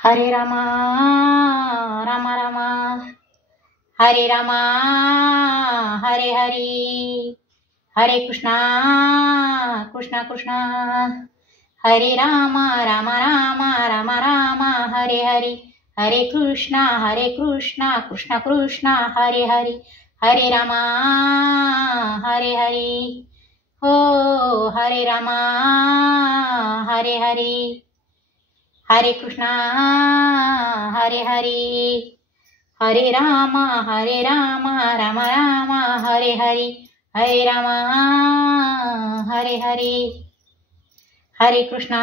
हरे रामा रामा रामा हरे रामा हरे हरि हरे कृष्णा कृष्णा कृष्णा हरे रामा रामा रामा रामा रामा हरे हरि हरे कृष्णा कृष्णा कृष्णा हरे हरि हरे रामा हरे हरि हो हरे रामा हरे हरि हरे कृष्णा हरे हरि हरे रामा रामा रामा हरे हरि हरे रामा हरे हरि हरे कृष्णा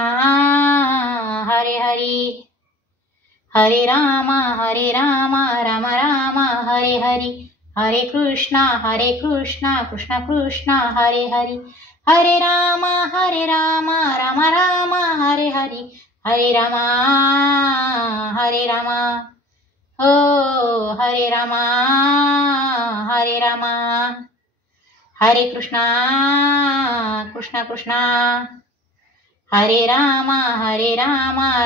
हरे हरि हरे रामा रामा रामा हरे हरि हरे कृष्णा कृष्णा कृष्णा हरे हरि हरे रामा रामा रामा हरे हरि हरे रामा हो हरे रामा हरे कृष्णा कृष्णा हरे रामा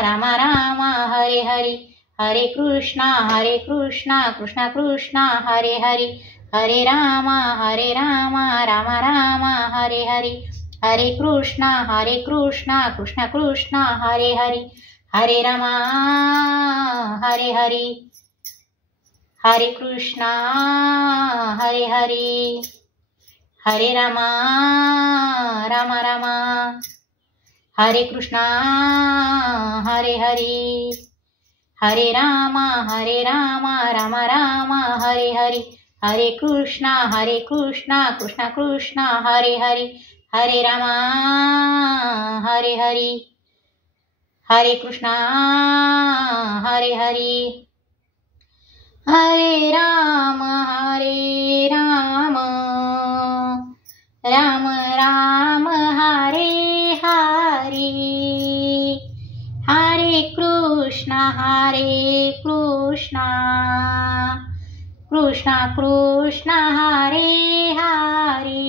रामा रामा हरे हरि हरे कृष्णा कृष्णा कृष्णा हरे हरि हरे रामा रामा रामा हरे हरि हरे कृष्णा कृष्णा कृष्णा हरे हरि हरे रामा हरे हरि हरे कृष्णा हरे हरि हरे रामा रामा रामा हरे कृष्णा हरे हरि हरे रामा रामा रामा हरे हरि हरे कृष्णा कृष्णा कृष्णा हरे हरि हरे रामा हरे हरि हरे कृष्णा हरे हरि हरे राम राम राम हरे हरि हरे कृष्णा कृष्णा कृष्णा हरे हरि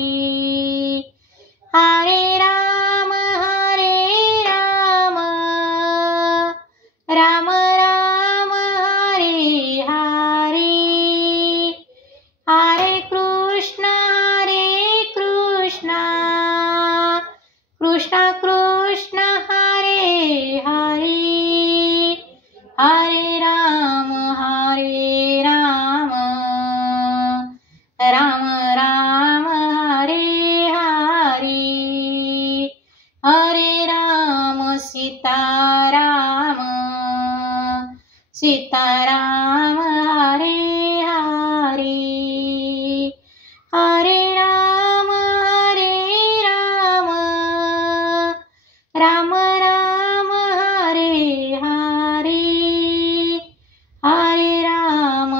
हरे राम राम राम हरे हरि हरे कृष्णा कृष्णा कृष्णा हरे हरि हरे राम राम राम हरे हरि हरे राम सीताराम हरे हरि हरे राम राम राम हरे हरि हरे राम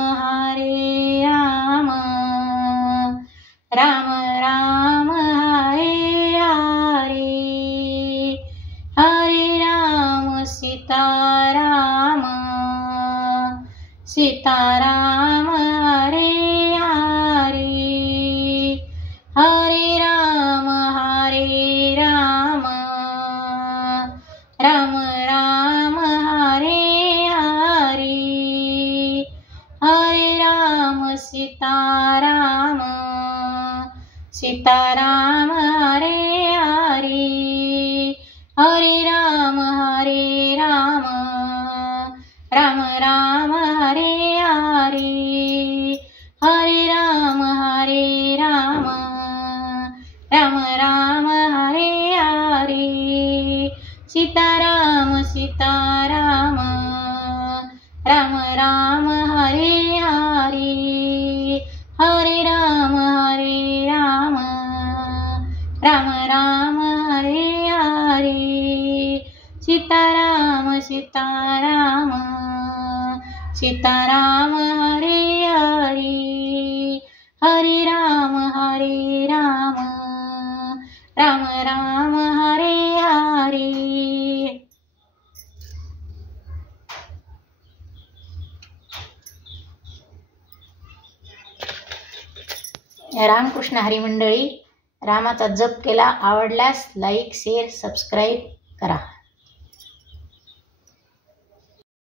राम राम हरे हरि हरे राम सीताराम हरे हरि हरे राम राम राम हरे हरि हरे राम सीताराम हरे हरि हरे राम राम राम हरे हरि हरे राम राम राम हरे हरि सीताराम राम राम हरे हरि हरे राम राम राम हरे हरि सीताराम हरे हरि हरे राम राम राम हरे हरि रामकृष्ण हरी मंडळी, रामाचा जप केला आवडल्यास लाईक शेअर सबस्क्राईब करा.